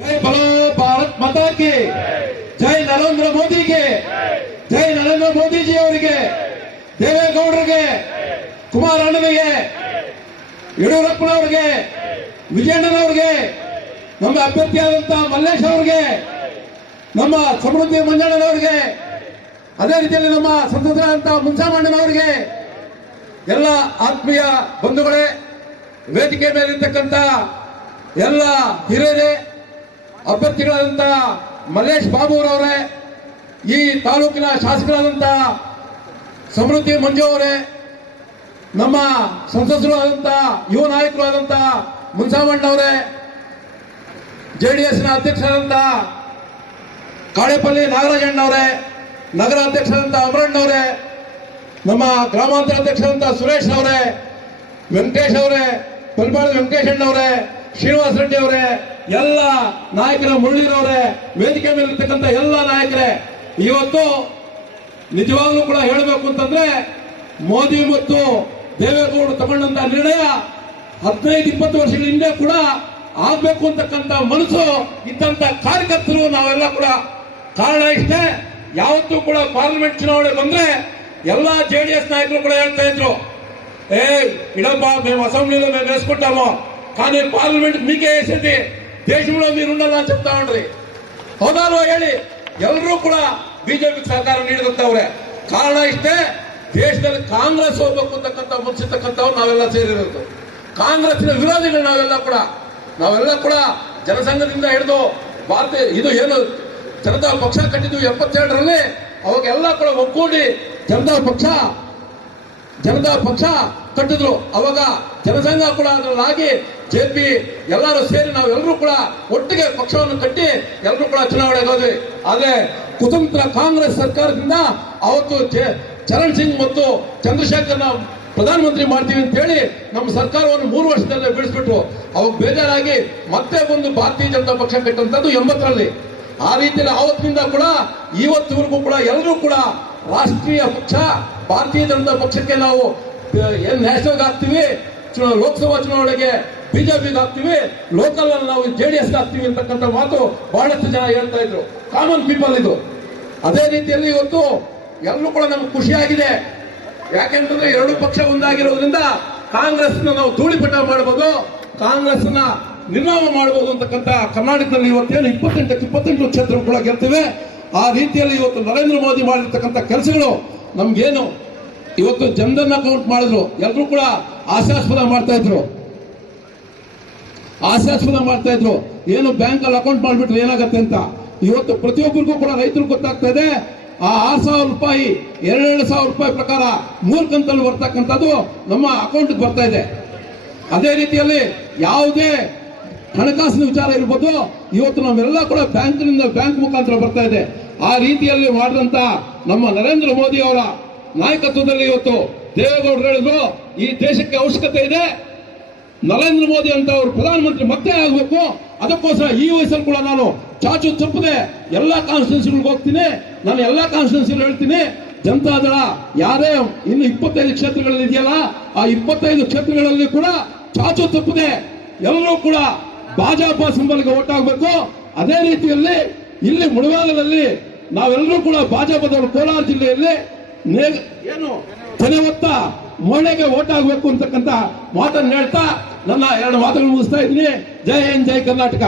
ಜೈ ಬಲೋ ಭಾರತ್ ಮಾತಾ ಕಿ ಜೈ ನರೇಂದ್ರ ಮೋದಿಗೆ. ಜೈ ನರೇಂದ್ರ ಮೋದಿಜಿ ಅವರಿಗೆ. ದೇವೇಗೌಡರಿಗೆ. ಕುಮಾರಣ್ಣನಿಗೆ ಯಡಿಯೂರಪ್ಪನವ್ರಿಗೆ. ವಿಜಯಣ್ಣನವ್ರಿಗೆ. ನಮ್ಮ ಅಭ್ಯರ್ಥಿಯಾದಂತ ಮಲ್ಲೇಶ್ ಅವ್ರಿಗೆ. ನಮ್ಮ ಸಮೃದ್ಧಿ ಮಂಜಣ್ಣನವ್ರಿಗೆ. ಅದೇ ರೀತಿಯಲ್ಲಿ ನಮ್ಮ ಸಂಸದರಾದಂತ ಮುನ್ಸಾಮಣ್ಣನವರಿಗೆ. ಎಲ್ಲ ಆತ್ಮೀಯ ಬಂಧುಗಳೇ, ವೇದಿಕೆ ಮೇಲಿರ್ತಕ್ಕಂಥ ಎಲ್ಲ ಹಿರಿಯರೇ ಅಭ್ಯರ್ಥಿಗಳಾದಂಥ ಮಲ್ಲೇಶ್ ಬಾಬುರವರೇ, ಈ ತಾಲೂಕಿನ ಶಾಸಕರಾದಂಥ ಸಮೃದ್ಧಿ ಮಂಜು ಅವರೇ, ನಮ್ಮ ಸಂಸದರು ಆದಂಥ ಯುವ ನಾಯಕರು ಆದಂಥ ಮುನ್ಸಾಮಣ್ಣವರೇ ಜೆ ಡಿ ಎಸ್ನ ಕಾಳೆಪಲ್ಲಿ ಕಾಳೇಪಲ್ಲಿ ನಾಗರಾಜಣ್ಣವರೇ ನಗರ ಅಧ್ಯಕ್ಷರಾದಂಥ ಅಮರಣ್ಣವರೇ ನಮ್ಮ ಗ್ರಾಮಾಂತರ ಅಧ್ಯಕ್ಷರಾದಂಥ ಸುರೇಶ್ ಅವರೇ, ವೆಂಕಟೇಶ್ ಅವರೇ ಪಲ್ಬಾಳ ವೆಂಕಟೇಶ್ ಅಣ್ಣವರೇ ಶ್ರೀನಿವಾಸ ರೆಡ್ಡಿ ಅವರೇ ಎಲ್ಲ ನಾಯಕರ ಮುಳ್ಳಿರೋರೆ ವೇದಿಕೆ ಮೇಲೆ ಇರ್ತಕ್ಕಂಥ ಎಲ್ಲ ನಾಯಕರೇ, ಇವತ್ತು ನಿಜವಾಗ್ಲೂ ಕೂಡ ಹೇಳಬೇಕು ಅಂತಂದ್ರೆ ಮೋದಿ ಮತ್ತು ದೇವೇಗೌಡ ತಗೊಂಡಂತ ನಿರ್ಣಯ ಹದಿನೈದು, ಇಪ್ಪತ್ತು ವರ್ಷಗಳ ಹಿಂದೆ ಕೂಡ ಆಗ್ಬೇಕು ಅಂತಕ್ಕಂಥ ಮನಸ್ಸು ಇದ್ದಂತ ಕಾರ್ಯಕರ್ತರು ನಾವೆಲ್ಲ ಕೂಡ. ಕಾರಣ ಇಷ್ಟೇ, ಯಾವತ್ತೂ ಕೂಡ ಪಾರ್ಲಿಮೆಂಟ್ ಚುನಾವಣೆ ಬಂದ್ರೆ ಎಲ್ಲ ಜೆ ಡಿ ಎಸ್ ನಾಯಕರು ಕೂಡ ಹೇಳ್ತಾ ಇದ್ರು ಏ ಇಡಪ್ಪ ಮೇಮ್ ಅಸೆಂಬ್ಲಿ మేము ಪಾರ್ಲಿಮೆಂಟ್ కానీ ಪಾರ್ಲಿಮೆಂಟ್ మీకే వేసేది దేశంలో మీరున్నారా ಅಂತ చెప్తా ఉండ్ರಿ ಹೌದಾರೋ ಹೇಳಿ ಎಲ್ಲರೂ ಕೂಡ ಬಿಜೆಪಿ ಸರ್ಕಾರ ನೀಡಿದಂತವ್ರೆ ಕಾರಣ ಇಷ್ಟೇ, ದೇಶದಲ್ಲಿ ಕಾಂಗ್ರೆಸ್ ಹೋಗ್ಬೇಕು ಅಂತಕ್ಕಂಥ ಮುನ್ಸಿರ್ತಕ್ಕಂಥವ್ರು ನಾವೆಲ್ಲ ಸೇರಿರೋದು. ಕಾಂಗ್ರೆಸ್ನ ವಿರೋಧಿಗಳು ನಾವೆಲ್ಲ ಕೂಡ. ನಾವೆಲ್ಲ ಕೂಡ ಜನಸಂಘದಿಂದ ಹಿಡಿದು ಭಾರತ, ಇದು ಏನು, ಜನತಾ ಪಕ್ಷ ಕಟ್ಟಿದ್ದು ಎಪ್ಪತ್ತೆರಡರಲ್ಲಿ, ಅವಾಗೆಲ್ಲ ಕೂಡ ಒಗ್ಗೂಡಿ ಜನತಾ ಪಕ್ಷ ಜನತಾ ಪಕ್ಷ ಕಟ್ಟಿದ್ರು. ಅವಾಗ ಜನಸಂಘ ಕೂಡ ಅದರಲ್ಲಾಗಿ ಜೆ ಪಿ ಎಲ್ಲರೂ ಸೇರಿ ನಾವೆಲ್ಲರೂ ಕೂಡ ಒಟ್ಟಿಗೆ ಪಕ್ಷವನ್ನು ಕಟ್ಟಿ ಎಲ್ಲರೂ ಕೂಡ ಚುನಾವಣೆಗೆ ಹೋದ್ವಿ. ಆದ್ರೆ ಕುತಂತ್ರ ಕಾಂಗ್ರೆಸ್ ಸರ್ಕಾರದಿಂದ ಅವತ್ತು ಚರಣ್ ಸಿಂಗ್ ಮತ್ತು ಚಂದ್ರಶೇಖರ್ನ ಪ್ರಧಾನಮಂತ್ರಿ ಮಾಡ್ತೀವಿ ಅಂತ ಹೇಳಿ ನಮ್ಮ ಸರ್ಕಾರವನ್ನು ಮೂರು ವರ್ಷದಲ್ಲೇ ಬಿಡಿಸ್ಬಿಟ್ರು ಅವಾಗ ಬೇಜಾರಾಗಿ ಮತ್ತೆ ಬಂದು ಭಾರತೀಯ ಜನತಾ ಪಕ್ಷ ಕಟ್ಟಂತದ್ದು ಎಂಬತ್ತರಲ್ಲಿ. ಆ ರೀತಿಯಲ್ಲಿ ಆವತ್ತಿನಿಂದ ಕೂಡ ಇವತ್ತಿವರೆಗೂ ಕೂಡ ಎಲ್ಲರೂ ಕೂಡ ರಾಷ್ಟ್ರೀಯ ಪಕ್ಷ, ಭಾರತೀಯ ಜನತಾ ಪಕ್ಷಕ್ಕೆ ನಾವು ಏನ್ ನ್ಯಾಷನಲ್ ಆಗ್ತೀವಿ ಲೋಕಸಭಾ ಚುನಾವಣೆಗೆ ಬಿಜೆಪಿಗೆ ಹಾಕ್ತೀವಿ ಲೋಕಲ್ ಅಲ್ಲಿ ನಾವು ಜೆ ಡಿ ಎಸ್ ಹಾಕ್ತೀವಿ ಅಂತಕ್ಕಂಥ ಮಾತು ಬಹಳಷ್ಟು ಜನ ಹೇಳ್ತಾ ಇದ್ರು. ಕಾಮನ್ ಪೀಪಲ್ ಇದು. ಅದೇ ರೀತಿಯಲ್ಲಿ ಇವತ್ತು ಎಲ್ಲರೂ ಕೂಡ ನಮ್ಗೆ ಖುಷಿಯಾಗಿದೆ. ಯಾಕೆಂತಂದ್ರೆ ಎರಡು ಪಕ್ಷ ಒಂದಾಗಿರೋದ್ರಿಂದ ಕಾಂಗ್ರೆಸ್ ನಾವು ಧೂಳಿಪಟ ಮಾಡಬಹುದು ಕಾಂಗ್ರೆಸ್ನ ನಿರ್ನಾಮ ಮಾಡಬಹುದು ಅಂತಕ್ಕಂಥ ಕರ್ನಾಟಕದಲ್ಲಿ ಇವತ್ತೇನು ಇಪ್ಪತ್ತೆಂಟಕ್ಕೆ ಇಪ್ಪತ್ತೆಂಟು ಕ್ಷೇತ್ರ ಕೂಡ ಗೆಲ್ತಿವೆ. ಆ ರೀತಿಯಲ್ಲಿ ಇವತ್ತು ನರೇಂದ್ರ ಮೋದಿ ಮಾಡಿರ್ತಕ್ಕಂಥ ಕೆಲಸಗಳು ನಮ್ಗೇನು. ಇವತ್ತು ಜನರನ್ನ ಕೌಂಟ್ ಮಾಡಿದ್ರು. ಎಲ್ಲರೂ ಕೂಡ ಆಶಾಸ್ಪದ ಮಾಡ್ತಾ ಇದ್ರು. ಆಶಾಸ್ಪದ ಮಾಡ್ತಾ ಇದ್ರು. ಏನು ಬ್ಯಾಂಕ್ ಅಲ್ಲಿ ಅಕೌಂಟ್ ಮಾಡಿಬಿಟ್ರೆ ಏನಾಗತ್ತೆ ಅಂತ? ಇವತ್ತು ಪ್ರತಿಯೊಬ್ಬರಿಗೂ ಕೂಡ ರೈತರು ಗೊತ್ತಾಗ್ತಾ ಇದೆ, ಆ ಆರು ಸಾವಿರ ರೂಪಾಯಿ, ಎರಡೆರಡು ಸಾವಿರ ರೂಪಾಯಿ ಪ್ರಕಾರ ಮೂರು ಕಂತಲ್ಲಿ ಬರ್ತಕ್ಕಂಥದ್ದು ನಮ್ಮ ಅಕೌಂಟ್ ಬರ್ತಾ ಇದೆ. ಅದೇ ರೀತಿಯಲ್ಲಿ ಯಾವುದೇ ಹಣಕಾಸಿನ ವಿಚಾರ ಇರ್ಬೋದು, ಇವತ್ತು ನಾವೆಲ್ಲ ಕೂಡ ಬ್ಯಾಂಕ್ನಿಂದ ಬ್ಯಾಂಕ್ ಮುಖಾಂತರ ಬರ್ತಾ ಇದೆ. ಆ ರೀತಿಯಲ್ಲಿ ಮಾಡಿದಂತ ನಮ್ಮ ನರೇಂದ್ರ ಮೋದಿ ಅವರ ನಾಯಕತ್ವದಲ್ಲಿ ಇವತ್ತು ದೇವೇಗೌಡರು ಹೇಳಿದ್ರು, ಈ ದೇಶಕ್ಕೆ ಅವಶ್ಯಕತೆ ಇದೆ ನರೇಂದ್ರ ಮೋದಿ ಅಂತ ಅವರು ಪ್ರಧಾನಮಂತ್ರಿ ಮತ್ತೆ ಆಗಬೇಕು? ಅದಕ್ಕೋಸ್ಕರ ಈ ವಯಸ್ಸಲ್ಲಿ ಕೂಡ ನಾನು ಚಾಚು ತಪ್ಪದೆ ಎಲ್ಲಾ ಕಾನ್ಸ್ಟಿಟ್ಯೂನ್ಸಿಗಳಿಗೆ ಹೋಗ್ತೀನಿ. ನಾನು ಎಲ್ಲಾ ಕಾನ್ಸ್ಟಿಟ್ಯೂನ್ಸಿ ಹೇಳ್ತೀನಿ. ಜನತಾದಳ ಯಾರೇ ಇನ್ನು ಇಪ್ಪತ್ತೈದು ಕ್ಷೇತ್ರಗಳಲ್ಲಿ ಇದೆಯಲ್ಲ, ಆ ಇಪ್ಪತ್ತೈದು ಕ್ಷೇತ್ರಗಳಲ್ಲಿ ಕೂಡ ಚಾಚು ತಪ್ಪದೆ ಎಲ್ಲರೂ ಕೂಡ ಭಾಜಪ ಸಿಂಬಲ್ಗೆ ಒಟ್ಟಾಗಬೇಕು ಅದೇ ರೀತಿಯಲ್ಲಿ ಇಲ್ಲಿ ಮುಳುಗಾಲದಲ್ಲಿ ನಾವೆಲ್ಲರೂ ಕೂಡ ಭಾಜಪದವರು ಕೋಲಾರ ಜಿಲ್ಲೆಯಲ್ಲಿ ಏನು? ತೆನೆ ಹೊತ್ತ ಓಟ್ ಆಗಬೇಕು ಅಂತಕ್ಕಂಥ ಮಾತನ್ನು ಹೇಳ್ತಾ ನನ್ನ ಎರಡು ಮಾತುಗಳು ಮುಗಿಸ್ತಾ ಇದ್ದೀನಿ. ಜೈ ಹಿಂದ್ ಜೈ ಕರ್ನಾಟಕ.